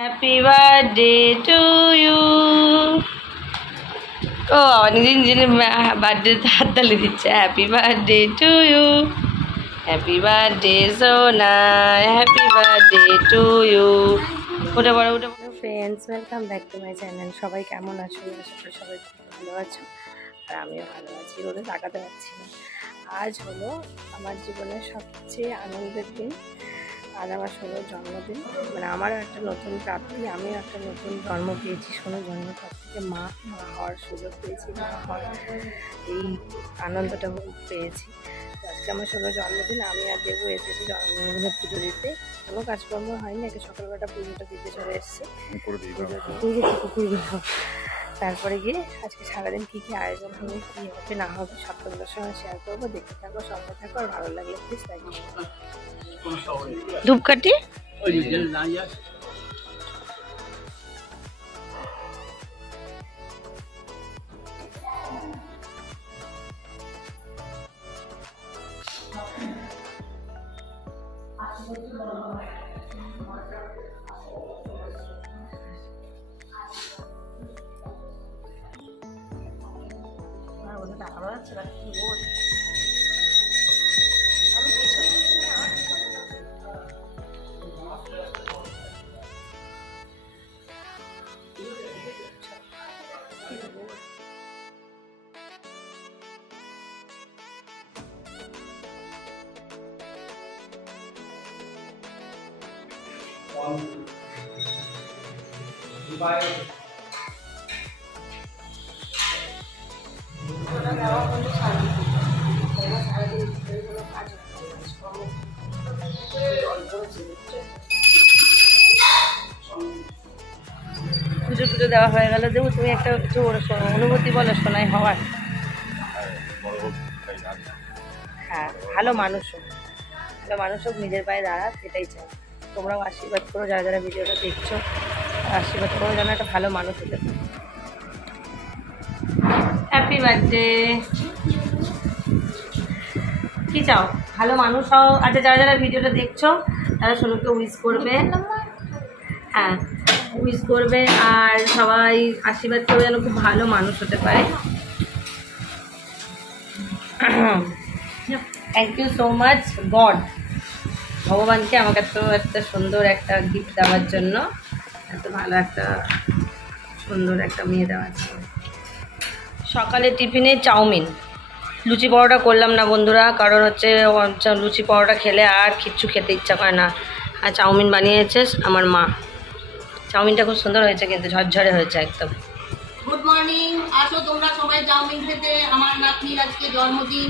Happy birthday to you. ও নিজে নিজে বার্থডে হাততালি দিচ্ছে। Happy birthday to you, happy birthday সোনা, হ্যাপি বার্থডে টু ইউ। উঠে পড়ো উঠে পড়ো। Friends, welcome back to my channel. সবাই কেমন আছো? আশা করি সবাই খুব ভালো আছো, আর আমিও ভালো আছি। রোদে তাকাতে পারছি না। আজ হলো আমার জীবনের সবচেয়ে আনন্দের দিন। আজ আমার সোনুর জন্মদিন, মানে আমারও একটা নতুন প্রাপ্তি, আমিও একটা নতুন জন্ম পেয়েছি। সোনুর জন্মের পর থেকে মা হওয়ার সুযোগ পেয়েছি, মা হওয়ার এই আনন্দটা পেয়েছি। তো আজকে আমার সোনুর জন্মদিন, আমি আর দেবু এসেছি জন্মদিনে পুজো দিতে। কোনো কাজকর্ম হয়নি, একে সকালবেলা পুজোটা দিতে চলে এসেছি। কুকুরগুলো তারপরে গিয়ে আজকে সারাদিন কী কী আয়োজন হবে, কী হবে না হবে সব তোমাদের সঙ্গে শেয়ার করবো। দেখতে থাকো, সঙ্গে থাকো, আর ভালো লাগলে প্লিজ লাইক করো। ধূপকাঠি পুজো টুজো দেওয়া হয়ে গেল। দেবু, তুমি একটা কিছু অনুভূতি বলো শোনাই হওয়ার। হ্যাঁ, ভালো মানুষ হোক, নিজের পায়ে দাঁড়াক, এটাই চাই। তোমরাও আশীর্বাদ করো, যারা যারা ভিডিওটা দেখছো আশীর্বাদ করো যেন একটা ভালো মানুষ হতে পারে। Happy birthday. কি চাও? ভালো মানুষ হও। আচ্ছা, যারা যারা ভিডিওটা দেখছো তারা সোনুকে উইশ করবে। হ্যাঁ, উইশ করবে, আর সবাই আশীর্বাদ করবে যেন খুব ভালো মানুষ হতে পারে। Thank you so much God, ভগবানকে আমাকে এত একটা সুন্দর একটা গিফট দেওয়ার জন্য, এত ভালো একটা সুন্দর একটা মেয়ে দেওয়ার জন্য। সকালে টিফিনে চাউমিন, লুচি পরোটা করলাম না বন্ধুরা, কারণ হচ্ছে লুচি পরোটা খেলে আর কিচ্ছু খেতে ইচ্ছা করে না। আর চাউমিন বানিয়েছে আমার মা। চাউমিনটা খুব সুন্দর হয়েছে, কিন্তু ঝরঝরে হয়েছে একদম। গুড মর্নিং, আসো তোমরা সবাই চাউমিন খেতে। আমার নাতনির আজকে জন্মদিন,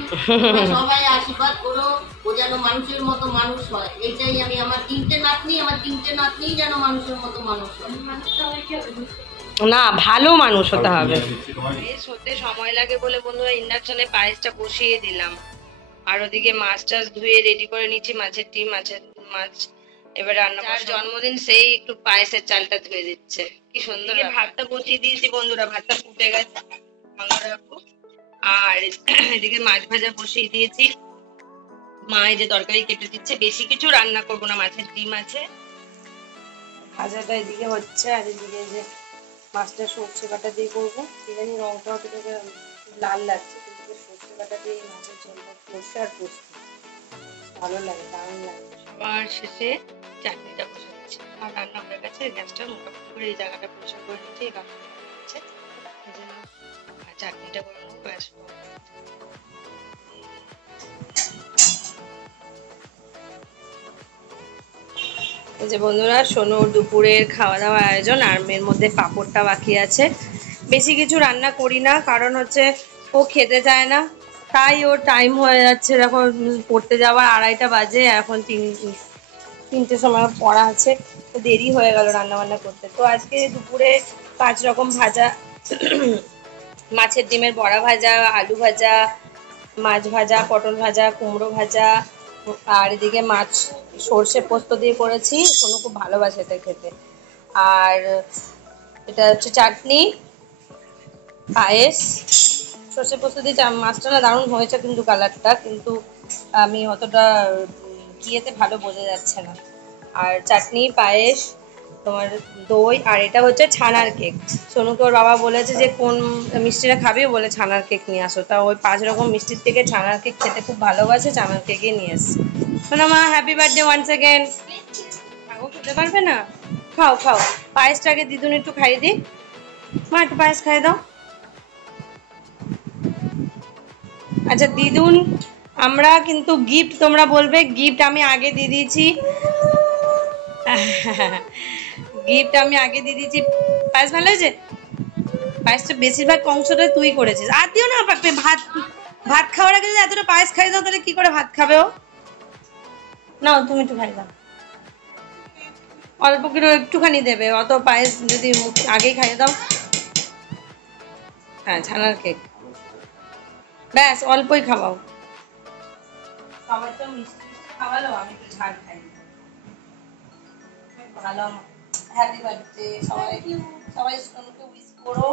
সবাই আশীর্বাদ করো ও যেন মানুষের মতো মানুষ হয়। এইটাই আমি, আমার তিনটে নাতনি যেন মানুষের মতো মানুষ হয়। না, ভালো মানুষ হতে হবে। বেশ হতে সময় লাগে বলে বন্ধুরা ইন্ডাকশনে পায়েসটা বসিয়ে দিলাম, আর ওদিকে মাছ টাছ ধুয়ে রেডি করে নিচ্ছি, মাছ এবার রান্না। যার জন্মদিন সেই একটু পায়েসের চালটা ধুয়ে দিচ্ছে। কি সুন্দর। ভাতটা বসিয়ে দিয়েছি বন্ধুরা, ভাতটা ফুটে গেছে, ভালো রাখবো। আর এদিকে মাছ ভাজা বসিয়ে দিয়েছি, মা এই যে তরকারি কেটে দিচ্ছে। বেশি কিছু রান্না করবো না, মাছের ডিম আছে, ভাজাটা এদিকে হচ্ছে, আর এদিকে যে মাছটা সর্ষে বাটা দিয়ে করবো। বিরিয়ানি রংটা হতে থেকে লাল লাগছে, কিন্তু সর্ষে বাটা দিয়ে মাছের ঝোলটা, সর্ষে আর পোস্ত ভালো লাগে, দারুণ লাগে। সবার শেষে চাটনিটা বসাচ্ছি। আর রান্না হয়ে গেছে, গ্যাসটা মোটামুটি করে এই জায়গাটা পরিষ্কার করে নিচ্ছি, এই বাকি হচ্ছে চাটনিটা করে নেবো, ব্যাস। এই যে বন্ধুরা সোনুর দুপুরের খাওয়া দাওয়া আয়োজন, আর এর মধ্যে পাঁপড়টা বাকি আছে। বেশি কিছু রান্না করি না, কারণ হচ্ছে ও খেতে চায় না, তাই ওর টাইম হয়ে যাচ্ছে। দেখো পড়তে যাওয়ার 2:30টা বাজে, এখন 3টের সময় পড়া আছে, তো দেরি হয়ে গেল রান্না বান্না করতে। তো আজকে দুপুরে 5 রকম ভাজা, মাছের ডিমের বড়া ভাজা, আলু ভাজা, মাছ ভাজা, পটল ভাজা, কুমড়ো ভাজা, আর এদিকে মাছ সর্ষে পোস্ত দিয়ে করেছি, কোনো খুব ভালোবাসে এটা খেতে। আর এটা হচ্ছে চাটনি, পায়েস। সর্ষে পোস্ত দিয়ে মাছটা না দারুণ হয়েছে, কিন্তু কালারটা কিন্তু আমি অতটা ইয়েতে ভালো বোঝা যাচ্ছে না। আর চাটনি, পায়েস, তোমার দই, আর এটা হচ্ছে ছানার কেক। সোনুকে ওর বাবা বলেছে যে কোন মিষ্টিটা খাবি, ও বলে ছানার কেক নিয়ে আসো। তা ওই 5 রকম মিষ্টির থেকে ছানার কেক খেতে খুব ভালোবাসে, ছানার কেকই নিয়ে এসছে। শোনো মা, হ্যাপি বার্থডে ওয়ান সেকেন্ড। ও খেতে পারবে না, খাও খাও। পায়েসটাকে দিদুন একটু খাইয়ে দিই। মা একটু পায়েস খাইয়ে দাও। আচ্ছা দিদুন, আমরা কিন্তু গিফট, তোমরা বলবে গিফট আমি আগে দিয়ে দিয়েছি। গিফট আমি আগে দিয়ে দিয়েছি। পায়েস ভালো হয়েছে? পায়েসটা বেশিরভাগ অংশটা তুই করেছিস। আর দিও না বাপরে, ভাত ভাত খাওয়ার আগে যদি এতটা পায়েস খাই দাও তাহলে কি করে ভাত খাবে ও? নাও তুমি একটু খাই দাও, অল্প করে একটুখানি দেবে, অত পায়েস যদি আগেই খাইয়ে দাও। হ্যাঁ ছানার কেক, ব্যাস অল্পই খাওয়াও। সবাই তো মিষ্টি মিষ্টি খাওয়ালো, আমি একটু ঝাল খাই। ভালো, হ্যাপি বার্থডে সবাই। সবাই সোনুকে উইশ করো,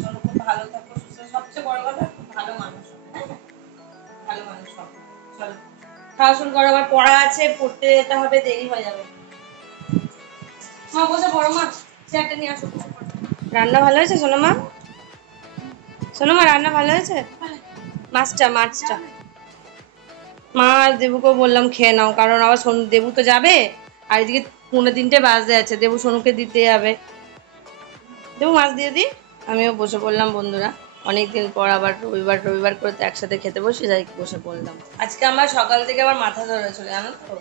সোনু খুব ভালো থাকো, সুস্থ, সবচেয়ে বড় কথা খুব ভালো মানুষ হবে, হ্যাঁ? ভালো মানুষ হবে। চলো খাওয়া শুরু করো, আবার পড়া আছে, পড়তে যেতে হবে, দেরি হয়ে যাবে। মা বসে পড়ো মা, চেয়ারটা নিয়ে আসো। রান্না ভালো হয়েছে সোনা মা? সোনা মা রান্না ভালো হয়েছে? মাছটা মাছটা মা আর দেবুকেও বললাম খেয়ে নাও, কারণ আবার দেবু তো যাবে, আর এদিকে 2:45 বাজতে আছে, দেবু সোনুকে দিতে যাবে। দেবু মাছ দিয়ে দিই। আমিও বসে পড়লাম বন্ধুরা, অনেকদিন পর আবার রবিবার রবিবার করে তো একসাথে খেতে বসে যাই, বসে পড়লাম। আজকে আমার সকাল থেকে আবার মাথা ধরেছিল জানো তো,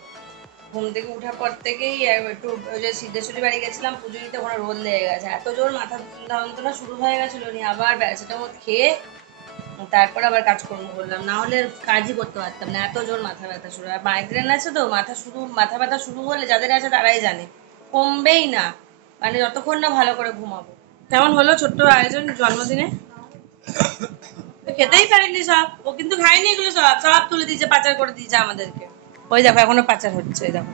ঘুম থেকে ওঠার পর থেকেই একটু ওই যে সিদ্ধেশ্বরী বাড়ি গেছিলাম পুজো দিতে, ওখানে রোদ লেগে গেছে, এত জোর মাথা যন্ত্রণা শুরু হয়ে গেছিল, নিয়ে আবার প্যারাসিটামল খেয়ে তারপর আবার কাজকর্ম করলাম, না হলে কাজই করতে পারতাম না, এত জোর মাথা ব্যথা শুরু। আর মাইগ্রেন আছে তো, মাথা ব্যথা শুরু হলে যাদের আছে তারাই জানে, কমবেই না, মানে যতক্ষণ না ভালো করে ঘুমাবো। কেমন হলো ছোট্ট আয়োজন জন্মদিনে? খেতেই পারিনি সব, ও কিন্তু খায়নি এগুলো, সব সব তুলে দিয়েছে, পাচার করে দিয়েছে আমাদেরকে। ওই দেখো এখনো পাচার হচ্ছে, ওই দেখো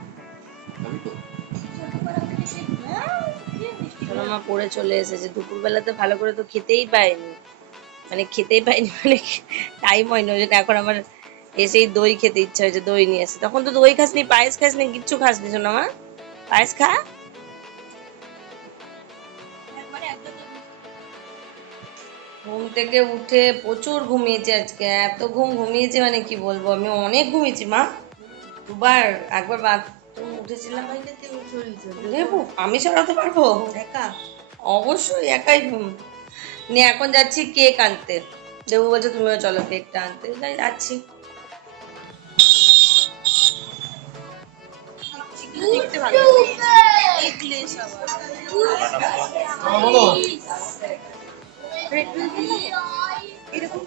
মা পড়ে চলে এসেছে। দুপুরবেলাতে ভালো করে তো খেতেই পাইনি, মানে খেতেই পাইনি মানে টাইম হয়নি, ওই জন্য এখন আমার এসেই দই খেতে ইচ্ছা হয়েছে, দই নিয়ে এসে। তখন তো দই খাসনি, পায়েস খাসনি, কিচ্ছু খাসনি শোনা মা, পায়েস খা। ঘুম থেকে উঠে প্রচুর ঘুমিয়েছি আজকে, এত ঘুমিয়েছি মানে কি বলবো, আমি অনেক ঘুমিয়েছি মা, দুবার, একবার বাথরুম উঠেছিলাম। লেবু আমি সরাতে পারবো একা? অবশ্যই একাই নিয়ে এখন যাচ্ছি কেক আনতে, দেবু বলছে তুমিও চলো কেকটা আনতে, তাই যাচ্ছি। দেখতে ভালো এরকম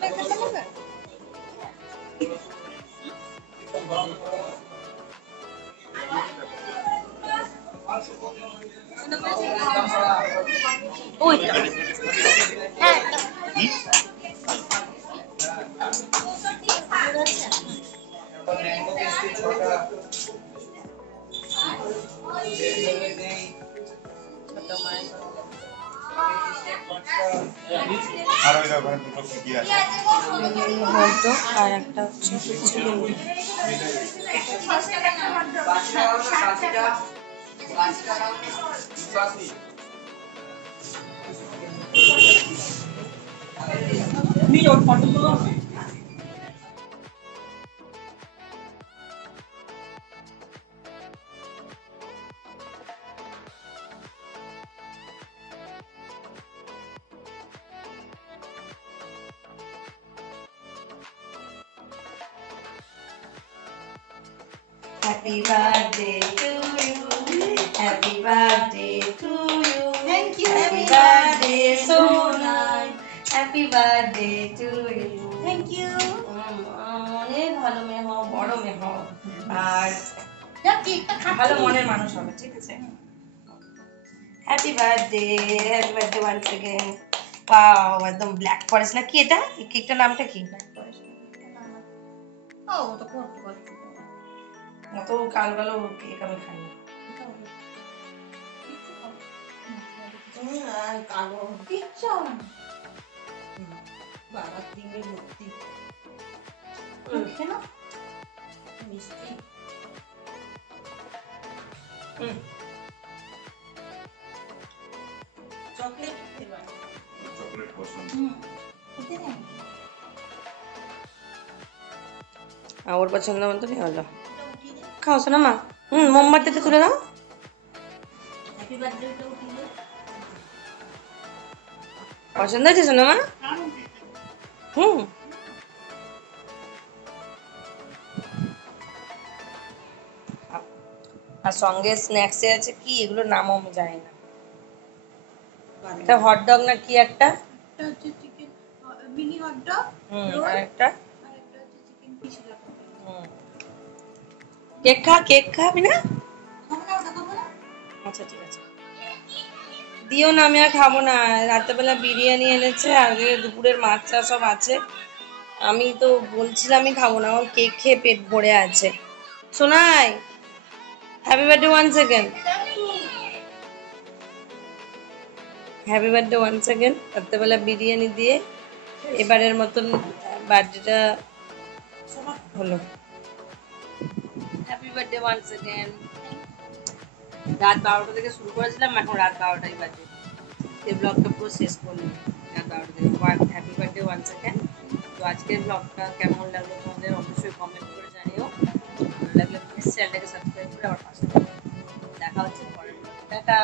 ওইটা হ্যাঁ আর একটা হচ্ছে Happy birthday to you. Happy birthday to you. Thank you. Happy birthday, Sona. Happy birthday to you. Thank you. অনেক ভালো মেয়ে হও, বড় মেয়ে হও, আর ভালো মনের মানুষ হবে, ঠিক আছে? Happy birthday, happy birthday once again. Wow, একদম ব্ল্যাক ফরেস্ট না কি এটা? এই কেকটার নামটা কি? Black forest. ও তো কোন অত কালো কালো কেক আমি খাই না। কালো কিচ্ছু বাবা ক্রিমে ভর্তি না মিষ্টি। ওর পছন্দ মতনই হলো। খাও শোনো মা। মোমবাতিটা তুলে দাও। হ্যাপি বার্থডে উঠিয়ে দে। পছন্দ হয়েছে শোনো মা? হুম। আর সঙ্গে স্ন্যাক্সে আছে কি, এগুলো নামও আমি জানি না। এটা হট ডগ না কি একটা? একটা হচ্ছে চিকেন মিনি হট ডগ, আর একটা আর একটা হচ্ছে চিকেন পিসিলা। কেক খাবি না? খাবো না, ওটা খাবো না। আচ্ছা ঠিক আছে, দিও না, আমি আর খাবো না। রাত্রেবেলা বিরিয়ানি এনেছে, আগে দুপুরের মাছ সব আছে। আমি তো বলছিলাম আমি খাবো না, আমার কেক খেয়ে পেট ভরে আছে। শোনাই, happy birthday one second, happy birthday one second. রাত্রেবেলা বিরিয়ানি দিয়ে এবারের মতন বার্থডেটা হলো। Happy birthday one second. রাত 12টা থেকে শুরু করেছিলাম, এখন রাত 12টাই বাজে। এই ব্লগটা পুরো শেষ করলাম রাত 12টা থেকে। Happy birthday one second. তো আজকের ব্লগটা কেমন লাগলো তোমাদের অবশ্যই কমেন্ট করে জানিও। ভালো লাগলে প্লিজ চ্যানেলটাকে সাবস্ক্রাইব করে আমার পাশে থাকো। দেখা হচ্ছে পরের ব্লগে। টাটা।